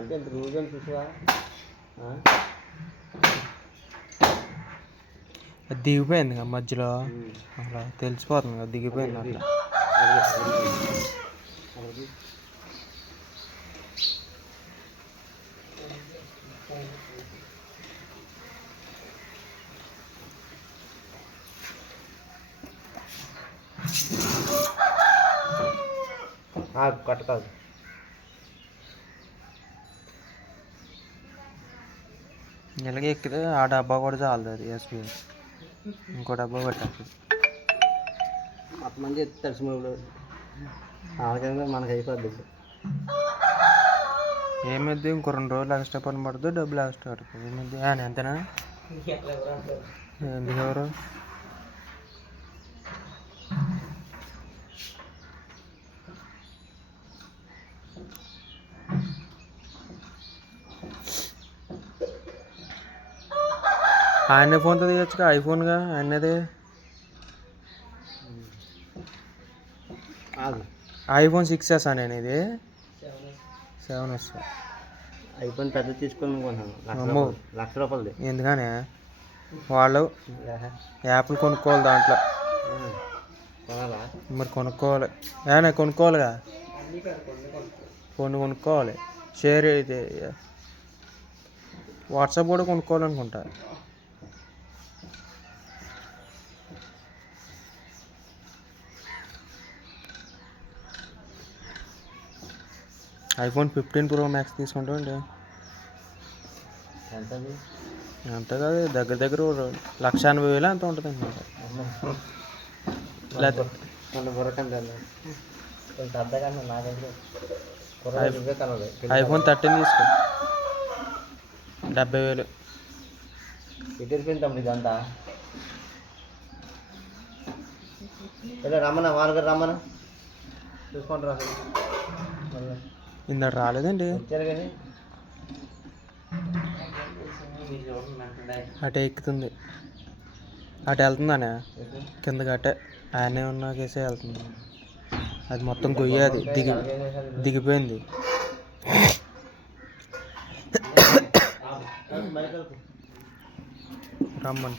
అంటే రోజు అని చూసావా అది దిగిపోయింది కదా మధ్యలో, అలా తెలిసిపోతుంది కదా దిగిపోయింది అట్లా. కట్ కాదు. ఇలాగే ఎక్కితే ఆ డబ్బా కూడా చాలదు ఎస్బీఐ, ఇంకో డబ్బా పెట్టాలి. మొత్తం మంది తెలిసి ఆడకంగా మనకు అయిపోద్ది. ఏమైద్ది ఇంకో 2 రోజులు ఎక్స్ట్రా పని పడుతుంది, డబ్బులు ఎక్స్ట్రా పడుతుంది. ఏమైద్ది అంతేనా? ఎందుకు ఎవరు ఆయన ఫోన్తో తీయచ్చుగా, ఐఫోన్గా ఆయనది. ఐఫోన్ 6s నేను, ఇది 7s. ఐఫోన్ పెద్ద తీసుకొని అనుకుంటున్నాను, ₹1,00,000. ఎందుకని వాళ్ళు యాప్లు కొనుక్కోవాలి దాంట్లో. మరి కొనుక్కోవాలి, కొనుక్కోవాలిగా, కొనుక్కోవాలి. షేర్ అయితే వాట్సాప్ కూడా కొనుక్కోవాలనుకుంటా. ఐఫోన్ 15 Pro Max తీసుకుంటాం అండి. ఎంత కాదు, దగ్గర 1,80,000 అంత ఉంటుంది అనమాట. ఐఫోన్ 13 తీసుకో, 70,000. ఎగిరిపోయింది తమ్ముడు ఇదంతా. రమ్మన్నా వాళ్ళ రమ్మన్నా చూసుకుంటారా? ఇందాక రాలేదండి. కానీ అటే ఎక్కుతుంది, అటు వెళ్తుందానే కిందకి, అటే ఆయనే ఉన్న కేసే వెళ్తుంది. అది మొత్తం గొయ్యి, అది దిగిపోయింది. రమ్మని